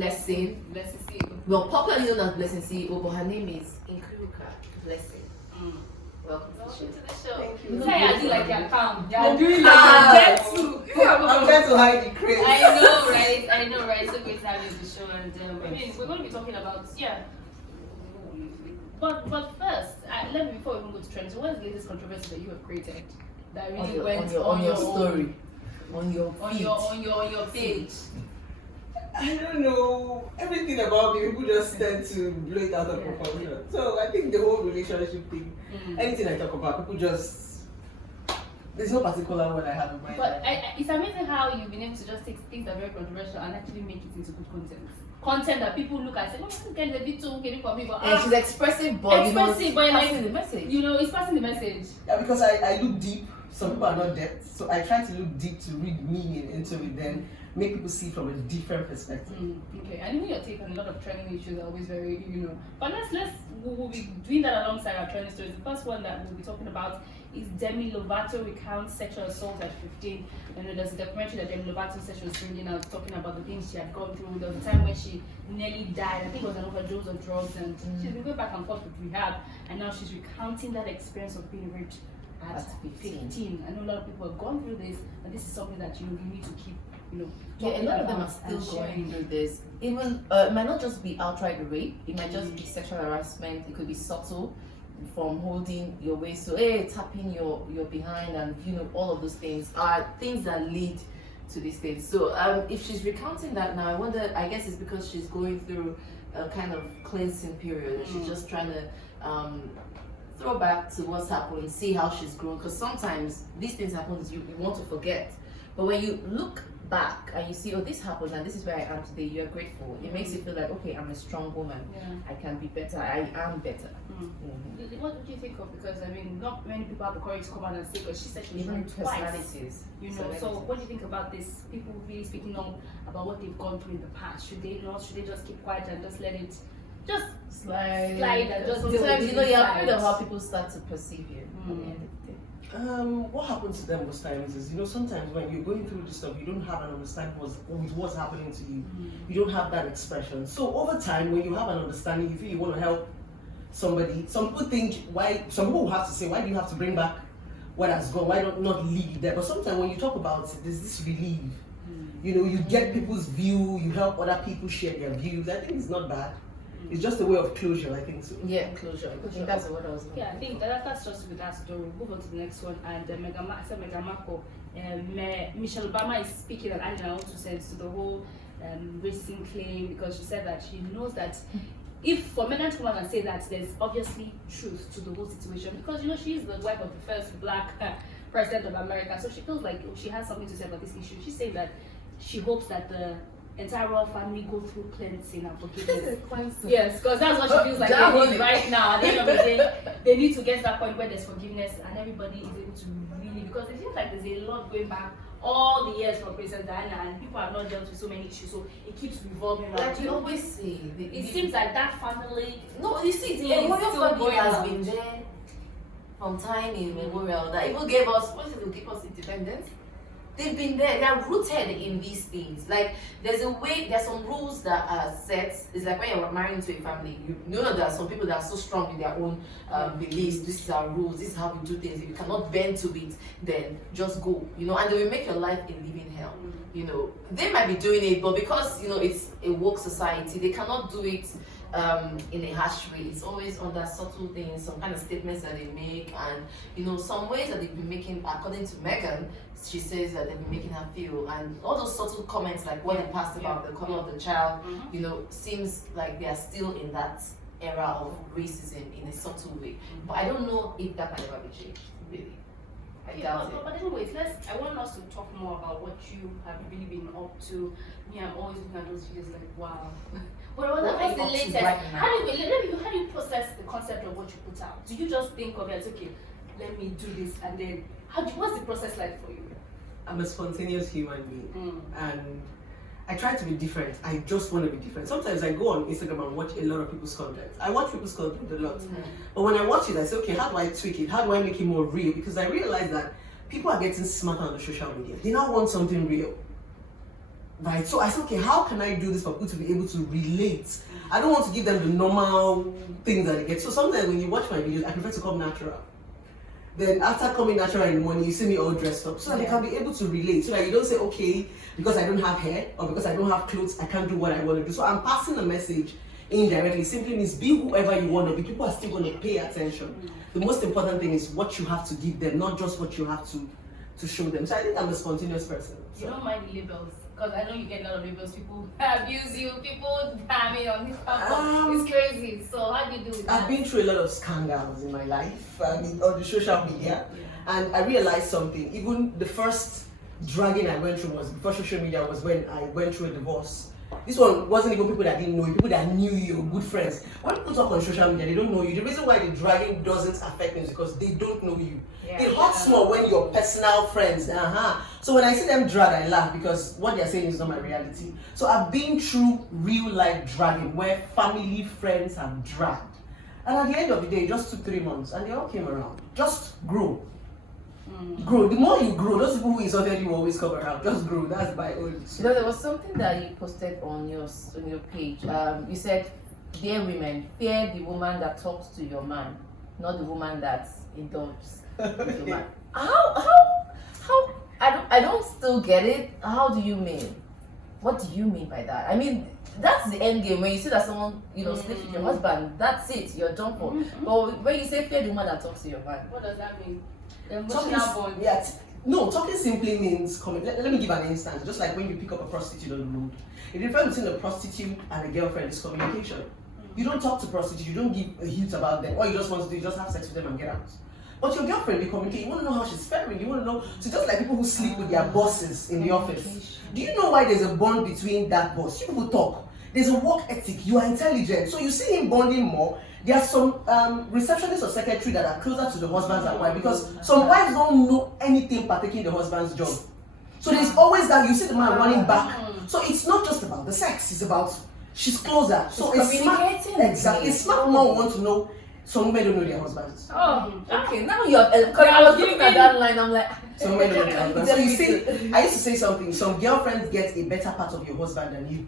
Blessing. Blessing CEO. Well, popularly known as Blessing CEO, but her name is Nkiruka Blessing. Welcome to the show. Thank you. Say I do like you're calm. I'm You're doing calm. like Get to. I'm trying to hide the craze. I know, right? So great to have you on the show, and I mean, we're going to be talking about But first, let me before we even go to trends. What is the latest controversy that you have created that really went on your story, on your page? I don't know. Everything about me, people just tend to blow it out of proportion. So I think the whole relationship thing, anything I talk about, people just, there's no particular one I have in mind. But it's amazing how you've been able to just take things that are very controversial and actually make it into good content that people look at and say, this girl is a bit too okay for me, but she's expressive, but passing the message. It's passing the message. Yeah, because I look deep. Some people are not depth, so I try to look deep to read meaning into it, then make people see from a different perspective. Okay, and even your take on a lot of trending issues are always very, But we'll be doing that alongside our trending stories. The first one that we'll be talking about is Demi Lovato recounts sexual assault at 15. There's a documentary that Demi Lovato said she was bringing out, talking about the things she had gone through. There was a time when she nearly died. I think it was an overdose of drugs, and she's been going back and forth with rehab, and now she's recounting that experience of being raped at 15. I know a lot of people have gone through this, and this is something that you need to keep, a lot of them are still going through this. Even it might not just be outright rape; it might just be sexual harassment. It could be subtle, from holding your waist to tapping your behind, and all of those things are things that lead to these things. So if she's recounting that now, I wonder. I guess it's because she's going through a kind of cleansing period. She's just trying to throw back to what's happened, see how she's grown, because sometimes these things happen, you want to forget, but when you look back and you see, this happened and this is where I am today, you're grateful. It makes you feel like, okay, I'm a strong woman. I can be better. I am better. What do you think of? Because I mean, not many people have the courage to come out and say, because she said she was Even twice. personalities. So what do you think about this? People really speaking up about what they've gone through in the past. Should they not? Should they just keep quiet and just let it just slide and just deal with sometimes you're afraid of how people start to perceive you. What happens to them most times is, sometimes when you're going through this stuff, you don't have an understanding with what's happening to you. You don't have that expression. So over time, when you have an understanding, you feel you want to help somebody. Some people think, some people will have to say, why do you have to bring back what has gone? Why not leave it there? But sometimes when you talk about it, there's this relief. You get people's view, you help other people share their views. I think it's not bad. It's just a way of closure, I think so. Yeah, closure. I think that's what I was I think that's just with that story. We'll move on to the next one. And Meghan Markle, Michelle Obama is speaking and adding her own 2 cents to the whole racism claim, because she said that she knows that if for Meghan to come out and say that, there's obviously truth to the whole situation, because she is the wife of the first black president of America, so she feels like she has something to say about this issue. She's saying that she hopes that the entire royal family go through cleansing and forgiveness. Yes, because that's what she feels like they need right now. At the end of the day, they need to get to that point where there's forgiveness and everybody is able to really, because it feels like there's a lot going back all the years from Princess Diana, and people have not dealt with so many issues, so it keeps revolving around. Like you always say, it seems like that family. No, you see, the royal family has been there from time immemorial. That even gave us, give us independence. They've been there, they are rooted in these things. Like there's some rules that are set. It's like when you're married into a family, you know there are some people that are so strong in their own beliefs. This is our rules, this is how we do things. If you cannot bend to it, then just go. And they will make your life a living hell. They might be doing it, but because it's a woke society, they cannot do it in a harsh way. It's always under subtle things, some kind of statements that they make, and some ways that they've been making, according to Meghan, she says that they've been making her feel, and all those subtle comments like what they passed about the color of the child, seems like they are still in that era of racism in a subtle way. But I don't know if that can ever be changed, really. I doubt it. But anyways, I want us to talk more about what you have really been up to. I'm always looking at those videos like, wow. What's the latest? How do you process the concept of what you put out? Do you just think of it as, okay, let me do this, and then what's the process like for you? I'm a spontaneous human being, and I try to be different. I just want to be different. Sometimes I go on Instagram and watch a lot of people's content. I watch people's content a lot, but when I watch it, I say, okay, how do I tweak it? How do I make it more real? Because I realize that people are getting smarter on the social media. They now want something real. Right, so I said, okay, how can I do this for people to be able to relate? I don't want to give them the normal things that they get. So sometimes when you watch my videos, I prefer to come natural. Then after coming natural in the morning, you see me all dressed up, so that they can be able to relate. So that you don't say, okay, because I don't have hair or because I don't have clothes, I can't do what I want to do. So I'm passing a message indirectly. It simply means be whoever you want to be. People are still going to pay attention. The most important thing is what you have to give them, not just what you have to show them. So I think I'm a spontaneous person. So. You don't mind the labels? Because I know you get a lot of labels. People abuse you. People damn it on this platform. It's crazy. So how do you do it? I've been through a lot of scandals in my life, on the social media, and I realized something. Even the first dragging I went through was before social media was when I went through a divorce. This one wasn't even people that didn't know you, people that knew you, good friends. When people talk on social media, they don't know you. The reason why the dragging doesn't affect me is because they don't know you. It hurts more when your personal friends, So when I see them drag, I laugh because what they're saying is not my reality. So I've been through real life dragging where family, friends have dragged. And at the end of the day, it just took 3 months and they all came around. Just grow. Grow. The more you grow, those people who insulted you will always come around. Just grow. That's my own. You know, there was something that you posted on your page. You said, "Dear women, fear the woman that talks to your man, not the woman that indulges with your man." How? I don't still get it. How do you mean? What do you mean by that? I mean, that's the end game. When you see that someone, sleeps with your husband, that's it. You're done for. But when you say fear the woman that talks to your man, What does that mean? Talking simply means coming. Let me give an instance. Just like when you pick up a prostitute on the road, the difference between a prostitute and a girlfriend is communication. You don't talk to prostitutes. You don't give a hint about them. All you just want to do is just have sex with them and get out. But your girlfriend, you communicate. You want to know how she's faring. You want to know. So just like people who sleep with their bosses in the office. Do you know why there's a bond between that boss? You people talk. There's a work ethic. You are intelligent. So you see him bonding more. There are some receptionists or secretary that are closer to the husbands than wives because some wives don't know anything partaking the husband's job. So there's always that you see the man running back. So it's not just about the sex, it's about she's closer. So it's communicating. Exactly. It's smart more want to know some men don't know their husbands. Oh, okay. Now you're because I was looking at that line, I'm like some men don't know their husbands. So you see, I used to say something, some girlfriends get a better part of your husband than you.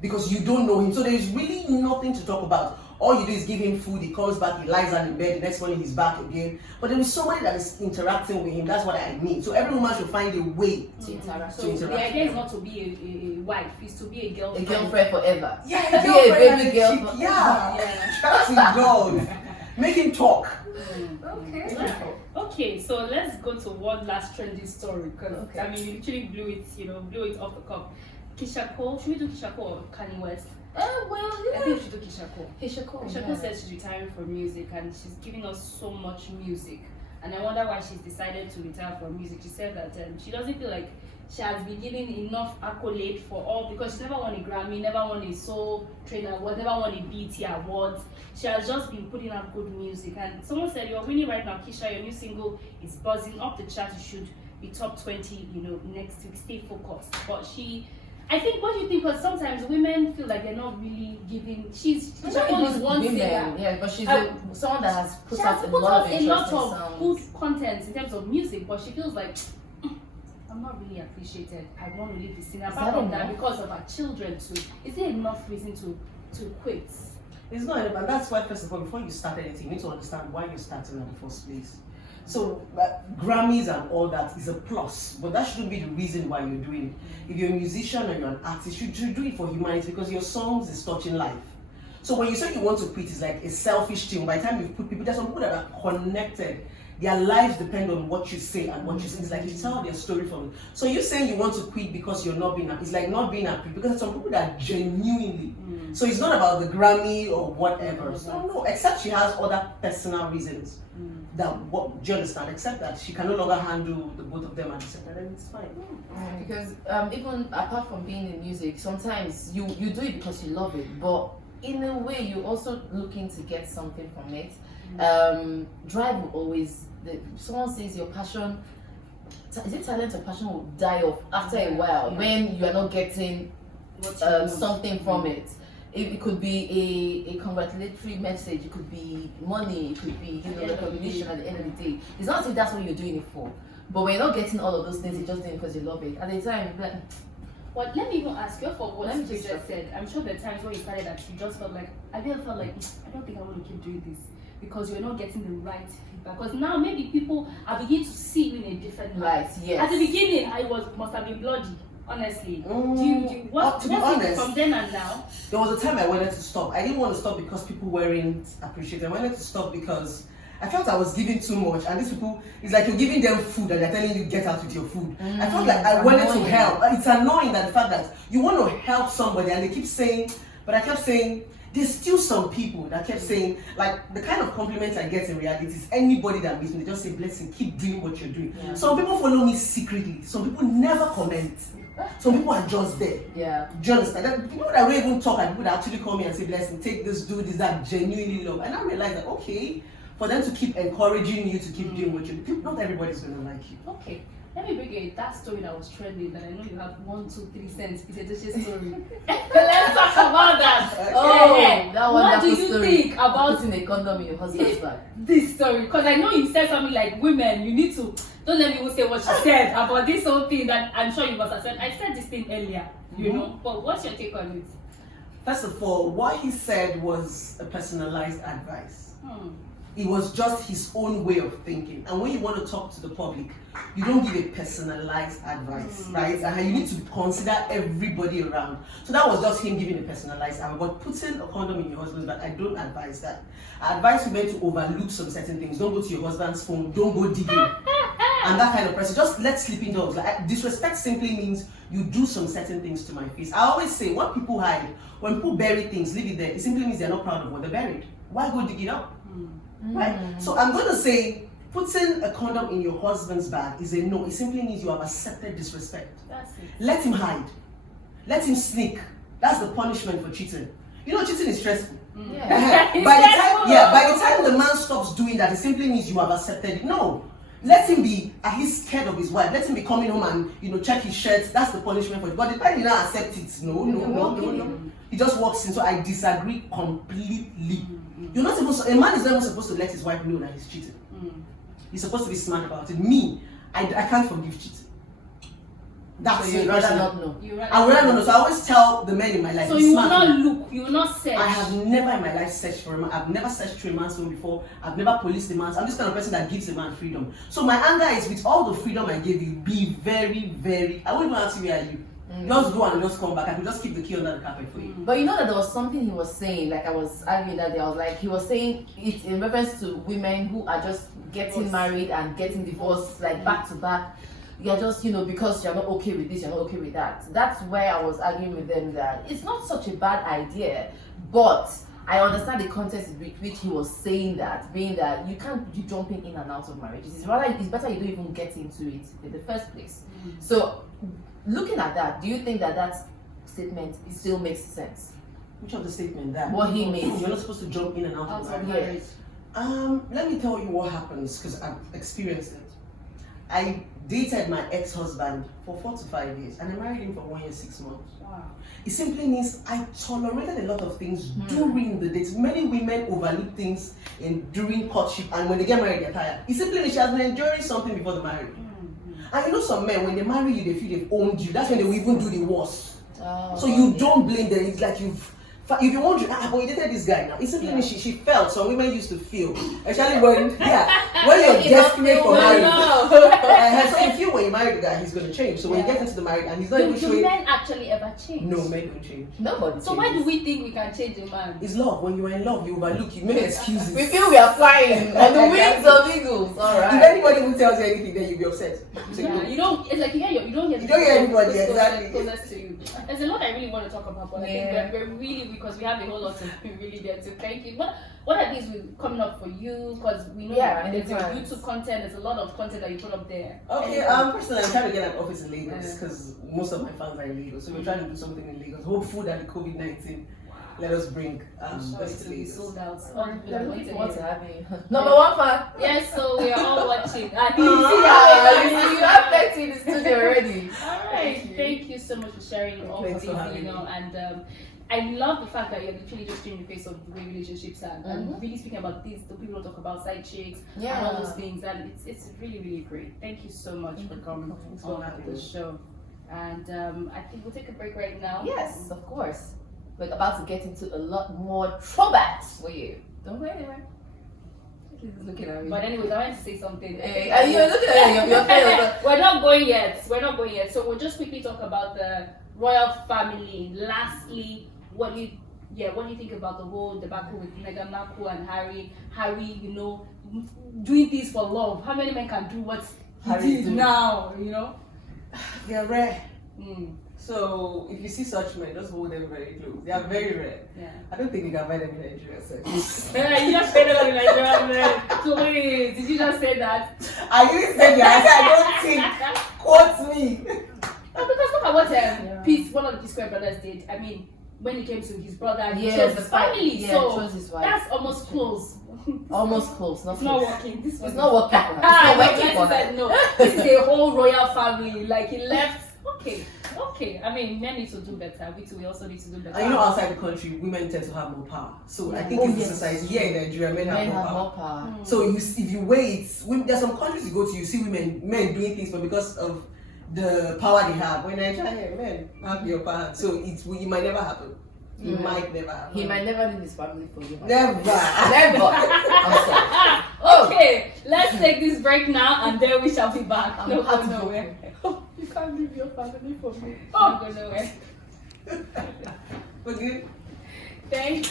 Because you don't know him. So there's really nothing to talk about. All you do is give him food, he comes back, he lies down in bed, the next morning he's back again. But there is somebody that is interacting with him, that's what I mean. So every woman should find a way to interact. So the idea is not to be a wife, it's to be a girlfriend. A girlfriend forever. Yeah, be a baby girl. That's a dog. Make him talk. Okay, so let's go to one last trendy story because I mean you literally blew it off the cuff. Keisha Cole, should we do Keisha Cole or Kanye West? I think we should do Keisha Cole. Keisha Cole says she's retiring from music and she's giving us so much music. And I wonder why she's decided to retire from music. She said that she doesn't feel like she has been given enough accolade for all because she never won a Grammy, never won a Soul Trainer Award, never won a BET Awards. She has just been putting out good music. And someone said, "You're winning right now, Keisha. Your new single is buzzing up the chart. You should be top 20, next week. Stay focused." But I think, what do you think? Because sometimes women feel like they're not really giving. She's always one singer. Yeah, but she's someone that has put out a lot of good content in terms of music, but she feels like I'm not really appreciated. I want to leave the scene. Apart from that, because of her children too, is there enough reason to quit? It's not enough, and that's why first of all, before you start anything, you need to understand why you're starting in the first place. So Grammys and all that is a plus, but that shouldn't be the reason why you're doing it. If you're a musician or you're an artist, you should do it for humanity because your songs is touching life. So when you say you want to quit, it's like a selfish thing. By the time you put people, there's some people that are connected. Their lives depend on what you say and what you sing. It's like you tell their story from it. So you saying you want to quit because you're not being happy. It's like not being happy because there's some people that genuinely. So it's not about the Grammy or whatever. So no, except she has other personal reasons. Do you understand? Except that she can no longer handle the both of them at the same time, then it's fine. Because even apart from being in music, sometimes you do it because you love it, but in a way you're also looking to get something from it. Drive will always. Someone says your passion, is it talent or passion will die off after a while when you are not getting something from it. It could be a congratulatory message, it could be money, it could be recognition at the end of the day. It's not as if that's what you're doing it for. But when you're not getting all of those things, you're just doing it because you love it. At the time, you're like, But let me even ask you for what Let me you just just- said. I'm sure there are times when you started that you just felt like, have you ever felt like, I don't think I want to keep doing this because you're not getting the right feedback? Because now maybe people are beginning to see you in a different light. Right, yes. At the beginning, I must have been bloody, honestly. To be honest, from then and now? there was a time I wanted to stop. I didn't want to stop because people weren't appreciated. I wanted to stop because I felt I was giving too much, and these people, it's like you're giving them food and they're telling you get out with your food. I felt like I wanted to help. It's annoying that the fact that you want to help somebody and they keep saying, but I kept saying, there's still some people that kept saying, like the kind of compliments I get in reality is anybody that meets me, they just say, blessing, keep doing what you're doing. Yeah. Some people follow me secretly, some people never comment. Some people are just there. Yeah. Do you understand? That people that don't even talk and people that actually call me and say, blessing, take this, do this, that genuinely love. And I realized that, okay, for them to keep encouraging you to keep doing what you do, not everybody's going to like you. Okay. Let me bring you that story that was trending that I know you have 1, 2, 3 cents. It's a delicious story. Let's talk about that. Oh, Yeah. that What wonderful do you story. think about putting a condom in your husband's bag? this story? Because I know you said something like, women, you need to, don't let me even say what you said about this whole thing that I'm sure you must have said. I said this thing earlier, you know, but what's your take on it? First of all, what he said was a personalized advice. It was just his own way of thinking. And when you want to talk to the public, you don't give a personalized advice, right? And you need to consider everybody around. So that was just him giving a personalized advice. But putting a condom in your husband's bag, I don't advise that. I advise women to overlook some certain things. Don't go to your husband's phone. Don't go digging. And that kind of person. Just let sleeping dogs. Like, disrespect simply means you do some certain things to my face. I always say, when people hide, when people bury things, leave it there. It simply means they're not proud of what they buried. Why go dig it up? Right? So I'm going to say, putting a condom in your husband's bag is a no. It simply means you have accepted disrespect. That's it. Let him hide. Let him sneak. That's the punishment for cheating. You know, cheating is stressful. Yeah. By the time the man stops doing that, it simply means you have accepted it. No. Let him be, he's scared of his wife. Let him be coming home and, check his shirt. That's the punishment for it. But the time you now accept it, no. He just walks in. So I disagree completely. You're not supposed to, a man is not even supposed to let his wife know that he's cheating. He's supposed to be smart about it. Me, I can't forgive cheating. That's So it. you'd rather not know. I would rather know. So I always tell the men in my life. So be you will smart. not look, you will not search. I have never in my life searched for a man. I've never searched through a man's home before. I've never policed a man's. I'm this kind of person that gives a man freedom. So my anger is, with all the freedom I gave you, be very, very. I won't even ask you where are you. Just go and just come back. I can just keep the key under the carpet for you. But you know that there was something he was saying, like I was arguing that day. I was like, he was saying it in reference to women who are just getting married and getting divorced, like back to back. You're just, because you're not okay with this, you're not okay with that. That's where I was arguing with them that it's not such a bad idea, but I understand the context with which he was saying that, being that you can't be jumping in and out of marriages. It's better you don't even get into it in the first place. So, looking at that, do you think that statement still makes sense? Which of the statement that? What he made. You're not supposed to jump in and out of marriage. Yes. Let me tell you what happens, because I've experienced it. I dated my ex-husband for 4 to 5 years, and I married him for 1 year, 6 months. Wow. It simply means I tolerated a lot of things during the dates. Many women overlook things during courtship, and when they get married, they're tired. It simply means she has been enjoying something before the marriage. And some men, when they marry you, they feel they've owned you. That's when they will even do the worst. So you don't blame them. It's like if you're wondering, but you dated this guy now. It simply means she felt. Some women used to feel, especially when you're desperate for marriage. So you feel when you marry the guy, he's going to change. So when you get into the marriage and he's not even showing. Do men actually ever change? No, men don't change. Nobody. So why do we think we can change a man? It's love. When you are in love, you overlook. You make excuses. We feel we are flying on the wings of eagles. All right. If anybody who tells you anything, then you'll be upset. So You don't. It's like you don't hear. You don't hear anybody, closest exactly. to you. There's a lot I really want to talk about, but I think we're really, because we have a whole lot to really get to. Thank you. What are these coming up for you? Because we know there's your YouTube content. There's a lot of content that you put up there. Okay. Personally, I'm trying to get an office in Lagos because most of my fans are in Lagos. So we're trying to do something in Lagos. Hopeful that the COVID-19 let us bring this to Lagos. Sold out. What's happening? Number one fan. Yes, so we are all watching. You have plenty in the studio already. All right. Thank you so much for sharing all of these, and I love the fact that you're literally just changing the face of the way relationships are, and really speaking about this. The people don't talk about side chicks and all those things, and it's really, really great. Thank you so much for coming on the show. And I think we'll take a break right now. Yes, of course. We're about to get into a lot more throwbacks for you. Don't go anywhere. He's looking at me. But anyways, I wanted to say something. Hey, you're looking at me. You're playing. We're not going yet. We're not going yet. So we'll just quickly talk about the royal family. Lastly, what do you think about the whole debacle with Meghan Markle and Harry? Harry, you know, doing things for love. How many men can do what Harry did do. now? You know. They are rare. Mm. So if you see such men, just hold them very close. They are very rare. Yeah. I don't think you can find them in Nigeria. So. You just said that in Nigeria. Please, did you just say that? I didn't say that. I don't think. Quote me. No, because look at what Pete, one of the Peace Square brothers did. I mean, when it came to his brother, he chose his family. Yeah, so chose his wife. that's almost close. Almost close. It's not working. This It's not working for her. It's not working for her. Said, no, this is a whole royal family. Like he left. Okay. I mean, men need to do better. We also need to do better. And you know, outside the country, women tend to have more power. So I think in the society here in Nigeria, men have more power. So if you wait, there's some countries you go to, you see men doing things, but because of the power they have, when Nigeria, men have your power. So it might never happen. It might never happen. He might never leave his family for you. Never. Never. I'm sorry. Okay, let's take this break now and then we shall be back. I'm No, happy. go nowhere. You can't leave your family for me. Oh, go nowhere. We're good. Thank